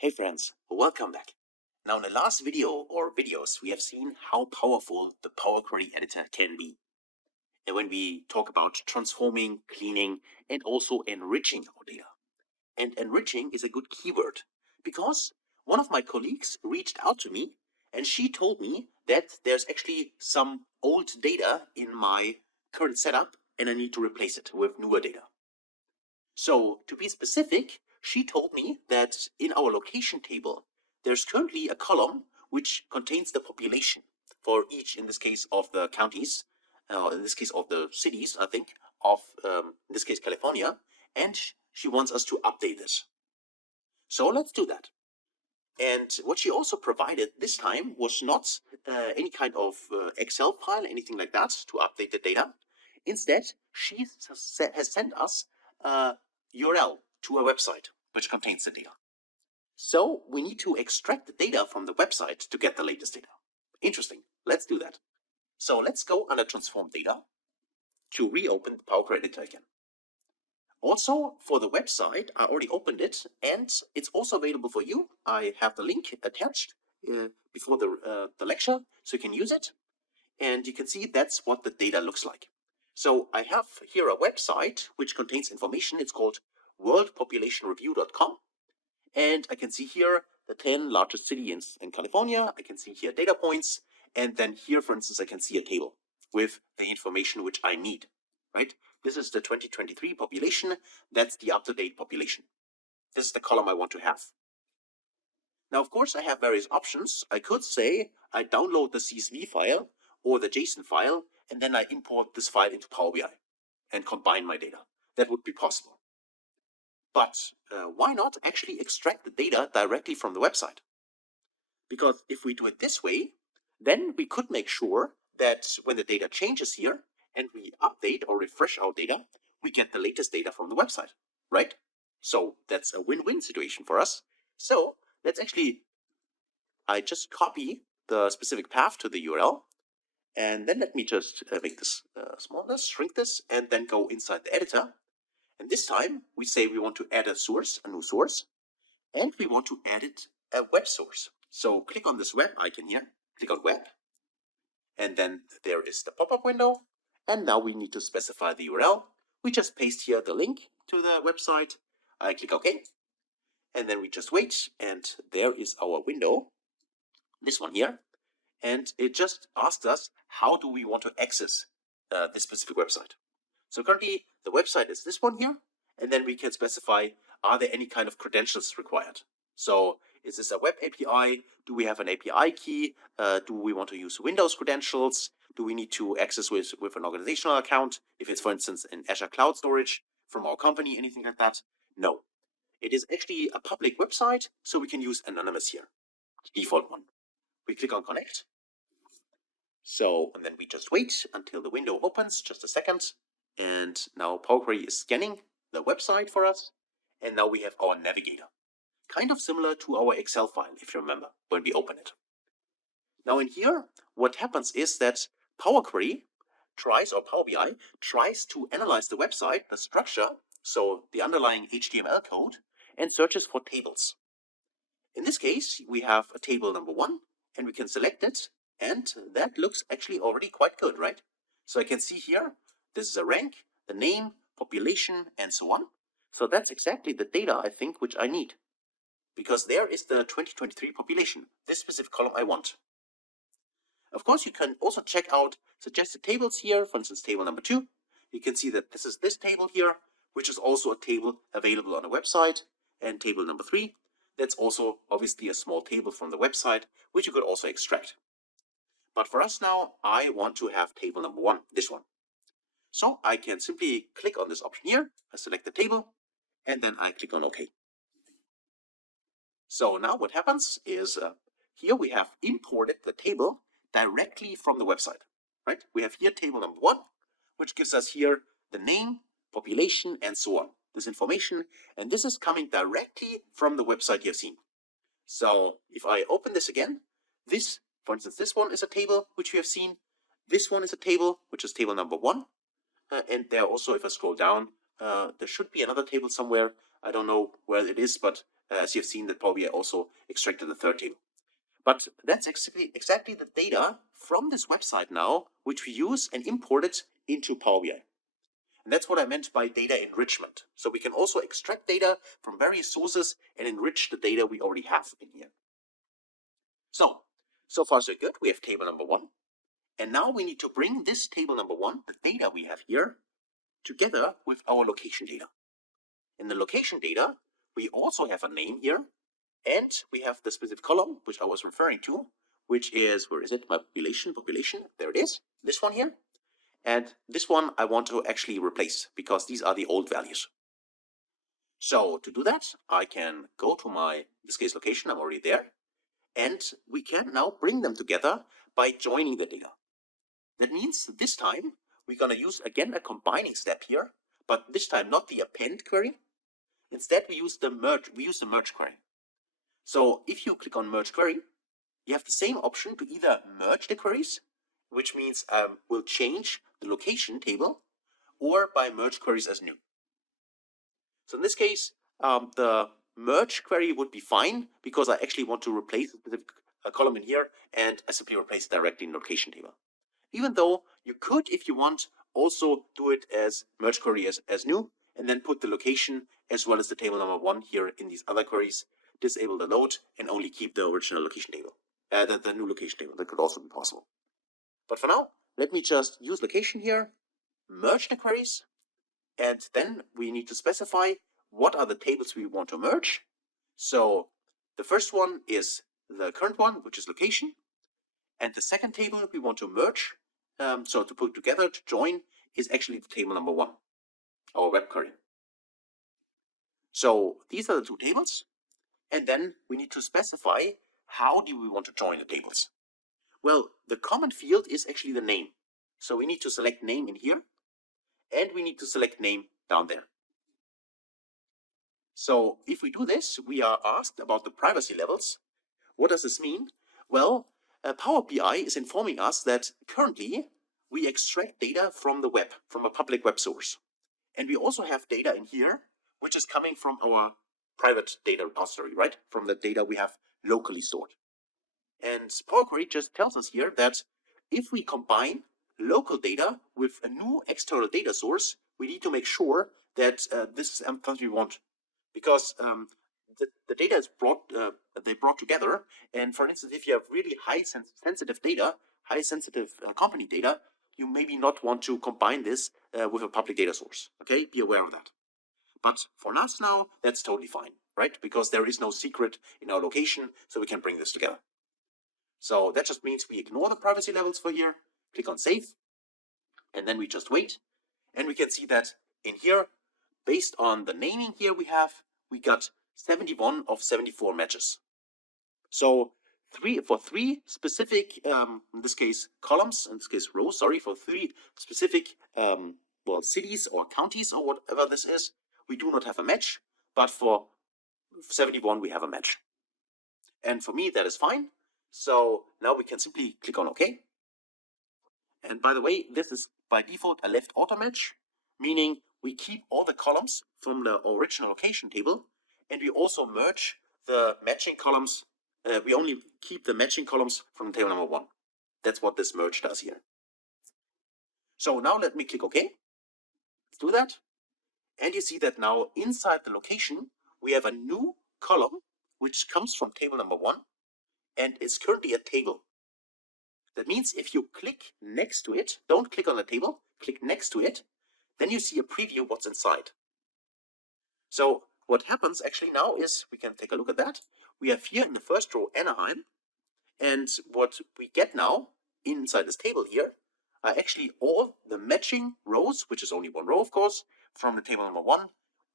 Hey friends, welcome back. Now in the last video or videos, we have seen how powerful the Power Query editor can be. And when we talk about transforming, cleaning, and also enriching our data. And enriching is a good keyword because one of my colleagues reached out to me and she told me that there's actually some old data in my current setup and I need to replace it with newer data. So to be specific, she told me that in our location table, there's currently a column which contains the population for each, in this case, of the counties, in this case, of the cities, I think, of, in this case, California, and she wants us to update this. So let's do that. And what she also provided this time was not any kind of Excel file, anything like that, to update the data. Instead, she has sent us a URL to a website which contains the data. So we need to extract the data from the website to get the latest data. Interesting. Let's do that. So let's go under Transform Data to reopen the Power Query editor again. Also, for the website, I already opened it, and it's also available for you. I have the link attached before the lecture, so you can use it. And you can see that's what the data looks like. So I have here a website which contains information. It's called worldpopulationreview.com. And I can see here the 10 largest cities in California. I can see here data points. And then here, for instance, I can see a table with the information which I need, right? This is the 2023 population. That's the up-to-date population. This is the column I want to have. Now, of course, I have various options. I could say I download the CSV file or the JSON file, and then I import this file into Power BI and combine my data. That would be possible. But why not actually extract the data directly from the website? Because if we do it this way, then we could make sure that when the data changes here and we update or refresh our data, we get the latest data from the website, right? So that's a win-win situation for us. So let's actually, I just copy the specific path to the URL, and then let me just make this smaller, shrink this, and then go inside the editor. And this time we say we want to add a source, a new source, and we want to add it a web source. So click on this web icon here, click on web, and then there is the pop-up window. And now we need to specify the URL. We just paste here the link to the website. I click OK. And then we just wait, and there is our window, this one here. And it just asks us, how do we want to access this specific website? So currently the website is this one here, and then we can specify, are there any kind of credentials required? So is this a web API? Do we have an API key? Do we want to use Windows credentials? Do we need to access with an organizational account? If it's, for instance, an Azure Cloud Storage from our company, anything like that? No. It is actually a public website, so we can use anonymous here, the default one. We click on Connect. So, and then we just wait until the window opens, just a second. And now Power Query is scanning the website for us. And now we have our navigator. Kind of similar to our Excel file, if you remember, when we open it. Now in here, what happens is that Power Query tries, or Power BI, tries to analyze the website, the structure, so the underlying HTML code, and searches for tables. In this case, we have a table number 1, and we can select it, and that looks actually already quite good, right? So I can see here, this is a rank, the name, population, and so on. So that's exactly the data, I think, which I need. Because there is the 2023 population, this specific column I want. Of course, you can also check out suggested tables here, for instance, table number 2. You can see that this is this table here, which is also a table available on the website, and table number 3. That's also obviously a small table from the website, which you could also extract. But for us now, I want to have table number 1, this one. So I can simply click on this option here, I select the table, and then I click on OK. So now what happens is here we have imported the table directly from the website, right? We have here table number 1, which gives us here the name, population, and so on, this information. And this is coming directly from the website you have seen. So if I open this again, this, for instance, this one is a table which we have seen. This one is a table, which is table number 1. And there also, if I scroll down, there should be another table somewhere. I don't know where it is, but as you've seen that Power BI also extracted the third table. But that's exactly the data from this website now, which we use and import it into Power BI. And that's what I meant by data enrichment. So we can also extract data from various sources and enrich the data we already have in here. So far so good. We have table number 1. And now we need to bring this table number 1, the data we have here, together with our location data. In the location data, we also have a name here, and we have the specific column, which I was referring to, which is, where is it? My population, there it is, this one here. And this one I want to actually replace, because these are the old values. So to do that, I can go to my, in this case, location, I'm already there, and we can now bring them together by joining the data. That means this time we're going to use again a combining step here, but this time not the append query. Instead we use the merge query. So if you click on merge query, you have the same option to either merge the queries, which means we'll change the location table, or by merge queries as new. So in this case, the merge query would be fine, because I actually want to replace a column in here, and I simply replace it directly in the location table. Even though you could, if you want, also do it as merge query as new, and then put the location as well as the table number 1 here in these other queries, disable the load, and only keep the original location table, the new location table. That could also be possible. But for now, let me just use location here, merge the queries, and then we need to specify what are the tables we want to merge. So the first one is the current one, which is location. And the second table we want to merge, so to put together, to join, is actually the table number 1, our web query. So these are the two tables. And then we need to specify how do we want to join the tables. Well, the common field is actually the name. So we need to select name in here, and we need to select name down there. So if we do this, we are asked about the privacy levels. What does this mean? Well, Power BI is informing us that currently we extract data from the web, from a public web source. And we also have data in here, which is coming from our private data repository, right? From the data we have locally stored. And Power Query just tells us here that if we combine local data with a new external data source, we need to make sure that this is something we want. Because the data is brought together, and for instance, if you have really high sensitive data, high sensitive company data, you maybe not want to combine this with a public data source. Okay, be aware of that. But for us now, that's totally fine, right? Because there is no secret in our location, so we can bring this together. So that just means we ignore the privacy levels for here, click on save, and then we just wait, and we can see that in here, based on the naming here we got 71 of 74 matches. So for three specific, in this case columns, in this case rows, sorry, for 3 specific cities or counties or whatever this is, we do not have a match, but for 71 we have a match. And for me that is fine. So now we can simply click on OK. And by the way, this is by default a left auto match, meaning we keep all the columns from the original location table, and we also merge the matching columns. We only keep the matching columns from table number 1. That's what this merge does here. So now let me click OK. Let's do that. And you see that now inside the location, we have a new column, which comes from table number 1, and it's currently a table. That means if you click next to it, don't click on the table, click next to it, then you see a preview what's inside. So what happens actually now is, we can take a look at that. We have here in the first row Anaheim, and what we get now inside this table here are actually all the matching rows, which is only one row of course, from the table number 1,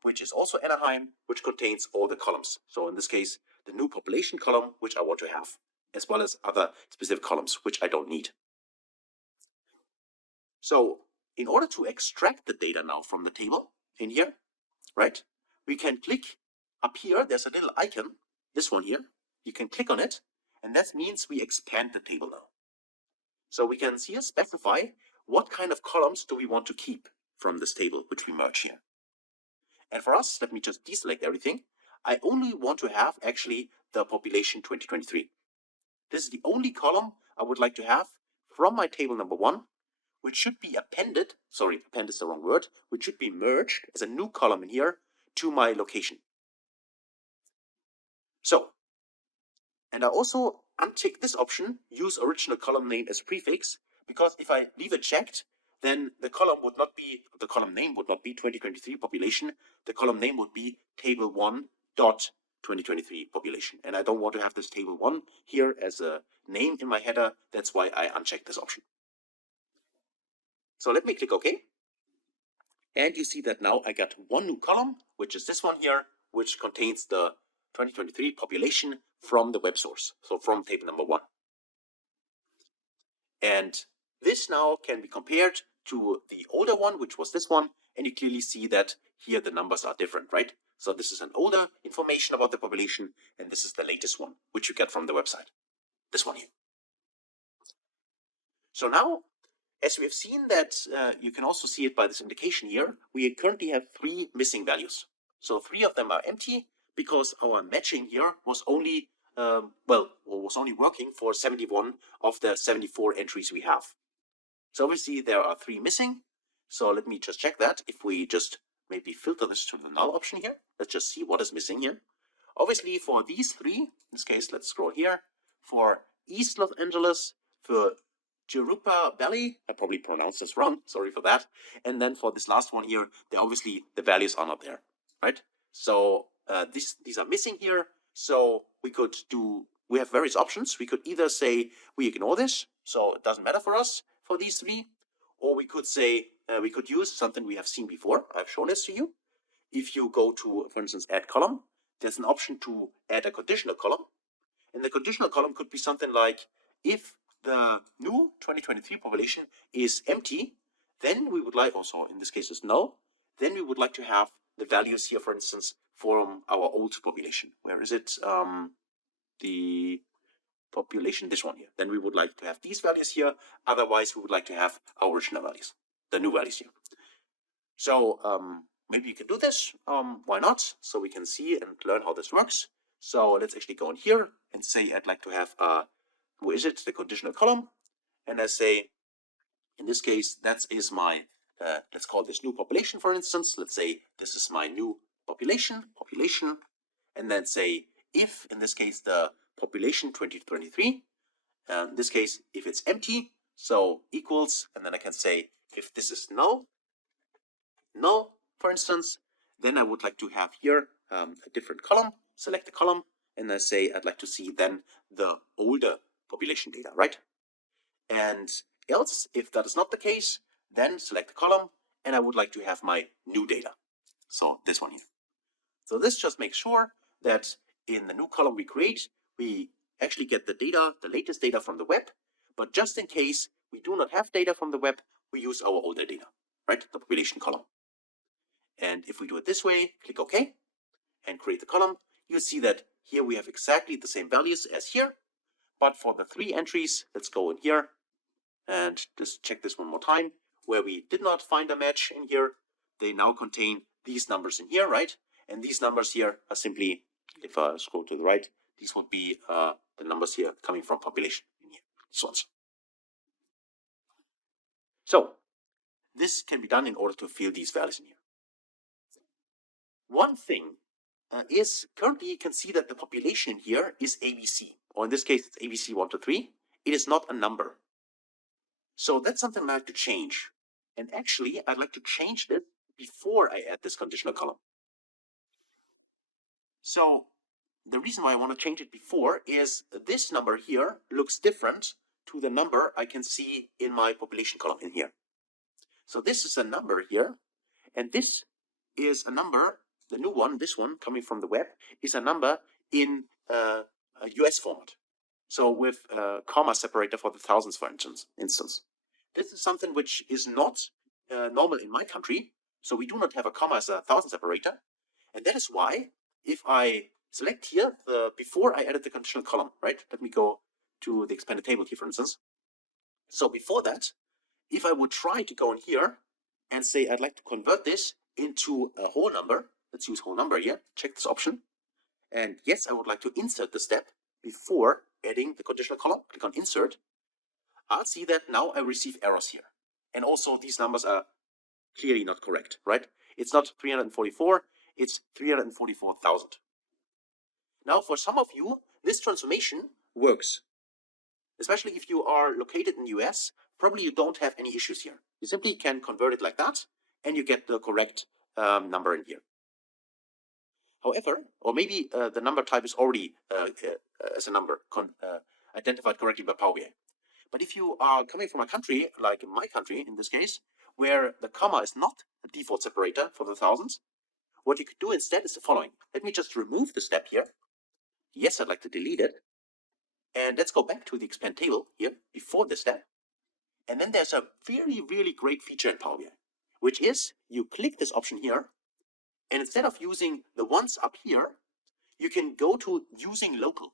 which is also Anaheim, which contains all the columns. So in this case, the new population column, which I want to have, as well as other specific columns, which I don't need. So in order to extract the data now from the table in here, right, we can click up here. There's a little icon, this one here. You can click on it, and that means we expand the table now. So we can here specify what kind of columns do we want to keep from this table, which we merge here. And for us, let me just deselect everything. I only want to have actually the population 2023. This is the only column I would like to have from my table number 1, which should be appended, sorry, append is the wrong word, which should be merged as a new column in here to my location. So, and I also untick this option, use original column name as prefix, because if I leave it checked, then the column name would not be 2023 population, the column name would be table 1 dot 2023 population. And I don't want to have this table 1 here as a name in my header. That's why I uncheck this option. So let me click OK. And you see that now I got one new column, which is this one here, which contains the 2023 population from the web source. So from table number 1. And this now can be compared to the older one, which was this one. And you clearly see that here the numbers are different, right? So this is an older information about the population, and this is the latest one, which you get from the website. This one here. So now, as we have seen that, you can also see it by this indication here, we currently have 3 missing values. So 3 of them are empty because our matching here was only, was only working for 71 of the 74 entries we have. So obviously there are 3 missing. So let me just check that. If we just maybe filter this to the null option here, let's just see what is missing here. Obviously for these 3, in this case, let's scroll here, for East Los Angeles, for Jurupa Valley, I probably pronounced this wrong, sorry for that. And then for this last one here, obviously the values are not there, right? So these are missing here. So we have various options. We could either say we ignore this, so it doesn't matter for us for these 3, or we could say we could use something we have seen before. I've shown this to you. If you go to, for instance, add column, there's an option to add a conditional column. And the conditional column could be something like, if the new 2023 population is empty, then we would like, also in this case is null, then we would like to have the values here, for instance, from our old population. Where is it? The population, this one here. Then we would like to have these values here. Otherwise, we would like to have our original values, the new values here. So maybe you can do this. Why not? So we can see and learn how this works. So let's actually go in here and say I'd like to have the conditional column. And I say, in this case, that is my, let's call this new population, for instance. Let's say this is my new population, and then say if, in this case, the population 2023, in this case, if it's empty, so equals, and then I can say if this is null, for instance, then I would like to have here a different column, select the column, and I say I'd like to see then the older population data, right? And else, if that is not the case, then select the column, and I would like to have my new data. So this one here. So this just makes sure that in the new column we create, we actually get the data, the latest data from the web, but just in case we do not have data from the web, we use our older data, right? The population column. And if we do it this way, click OK, and create the column, you see that here we have exactly the same values as here. But for the 3 entries, let's go in here and just check this one more time, where we did not find a match in here. They now contain these numbers in here, right? And these numbers here are simply, if I scroll to the right, these would be the numbers here coming from population in here. So this can be done in order to fill these values in here. One thing is currently you can see that the population here is ABC, or in this case it's ABC 1 to 3. It is not a number. So that's something I'd like to change. And actually I'd like to change this before I add this conditional column. So the reason why I want to change it before is this number here looks different to the number I can see in my population column in here. So this is a number here, and this is a number, the new one, this one coming from the web, is a number in a US format. So with a comma separator for the thousands, for instance. This is something which is not normal in my country. So we do not have a comma as a thousand separator. And that is why if I select here before I added the conditional column, right? Let me go to the expanded table here, for instance. So before that, if I would try to go in here and say I'd like to convert this into a whole number, let's use whole number here, check this option. And yes, I would like to insert the step before adding the conditional column. Click on insert. I'll see that now I receive errors here. And also these numbers are clearly not correct, right? It's not 344, it's 344,000. Now for some of you, this transformation works. Especially if you are located in the US, probably you don't have any issues here. You simply can convert it like that and you get the correct number in here. However, or maybe the number type is already as a number identified correctly by Power BI. But if you are coming from a country, like my country in this case, where the comma is not a default separator for the thousands, what you could do instead is the following. Let me just remove the step here. Yes, I'd like to delete it. And let's go back to the expand table here before this step. And then there's a really, really great feature in Power BI, which is you click this option here, and instead of using the ones up here, you can go to using local.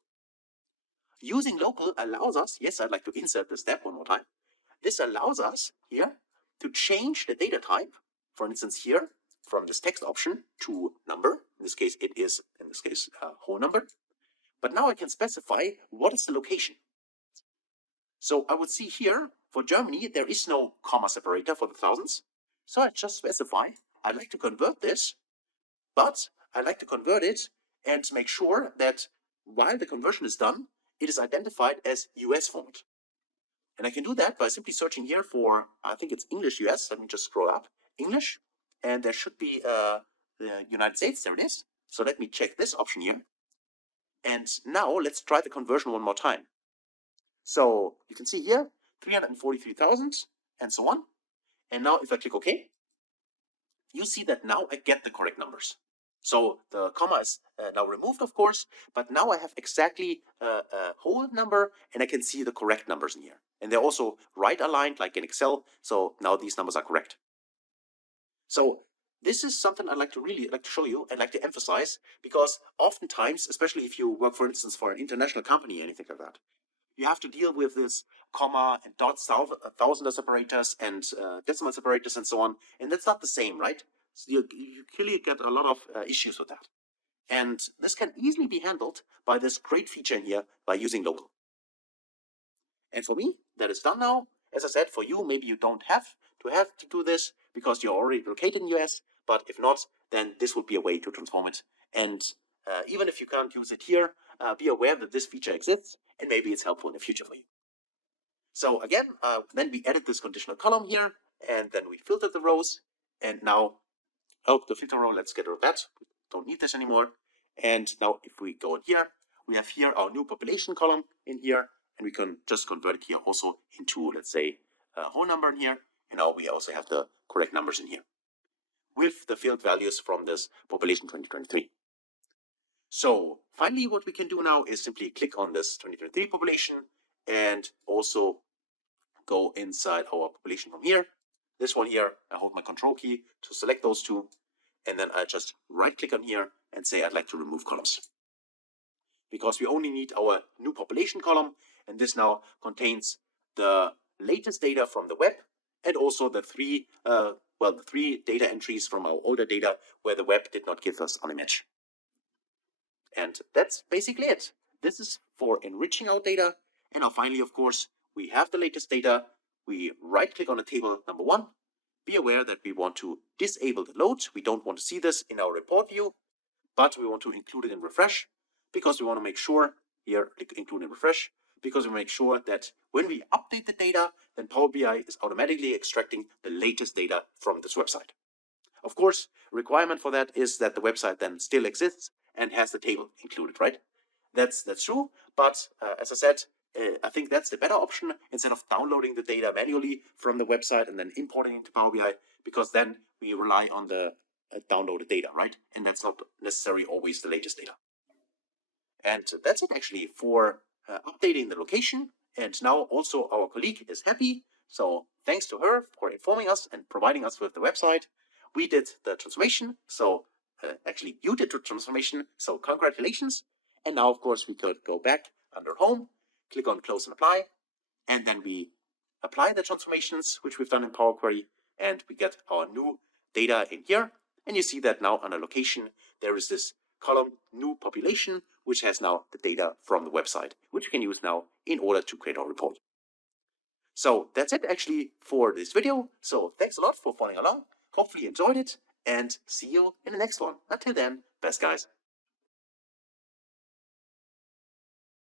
Using local allows us, yes, I'd like to insert the step one more time. This allows us here to change the data type, for instance here, from this text option to number. In this case, it is, whole number. But now I can specify what is the location. So I would see here, for Germany, there is no comma separator for the thousands. So I just specify, I'd like to convert this, but I'd like to convert it and make sure that while the conversion is done, it is identified as US format. And I can do that by simply searching here for, I think it's English US. Let me just scroll up, English. And there should be the United States, there it is. So let me check this option here. And now let's try the conversion one more time. So you can see here, 343,000 and so on. And now if I click OK, you see that now I get the correct numbers. So the comma is now removed, of course, but now I have exactly a whole number and I can see the correct numbers in here. And they're also right aligned like in Excel. So now these numbers are correct. So this is something I'd like to show you and like to emphasize, because oftentimes, especially if you work, for instance, for an international company, anything like that, you have to deal with this comma and dots, thousander separators and decimal separators and so on. And that's not the same, right? So you clearly get a lot of issues with that. And this can easily be handled by this great feature in here by using local. And for me, that is done now. As I said, for you, maybe you don't have to do this because you're already located in the US. But if not, then this would be a way to transform it. And even if you can't use it here, be aware that this feature exists and maybe it's helpful in the future for you. So again, then we added this conditional column here and then we filtered the rows. And now, the filter row, let's get rid of that. We don't need this anymore. And now if we go in here, we have here our new population column in here. And we can just convert it here also into, let's say, a whole number in here. And now we also have the correct numbers in here with the field values from this population 2023. So finally, what we can do now is simply click on this 2023 population and also go inside our population from here. This one here, I hold my control key to select those two. And then I just right click on here and say I'd like to remove columns. Because we only need our new population column. And this now contains the latest data from the web and also the three data entries from our older data where the web did not give us an image. And that's basically it. This is for enriching our data. And now finally, of course, we have the latest data. We right click on the table number 1. Be aware that we want to disable the load. We don't want to see this in our report view, but we want to include it in refresh because we want to make sure here, include in refresh, because we make sure that when we update the data, then Power BI is automatically extracting the latest data from this website. Of course, requirement for that is that the website then still exists and has the table included, right? That's true, but as I said, I think that's the better option instead of downloading the data manually from the website and then importing it into Power BI, because then we rely on the downloaded data, right? And that's not necessarily always the latest data. And that's it actually for updating the location. And now also our colleague is happy. So thanks to her for informing us and providing us with the website. We did the transformation. So actually you did the transformation. So congratulations. And now, of course, we could go back under home, click on close and apply. And then we apply the transformations, which we've done in Power Query. And we get our new data in here. And you see that now under location, there is this column new population, which has now the data from the website, which you can use now in order to create our report. So that's it actually for this video. So thanks a lot for following along. Hopefully you enjoyed it, and see you in the next one. Until then, best guys.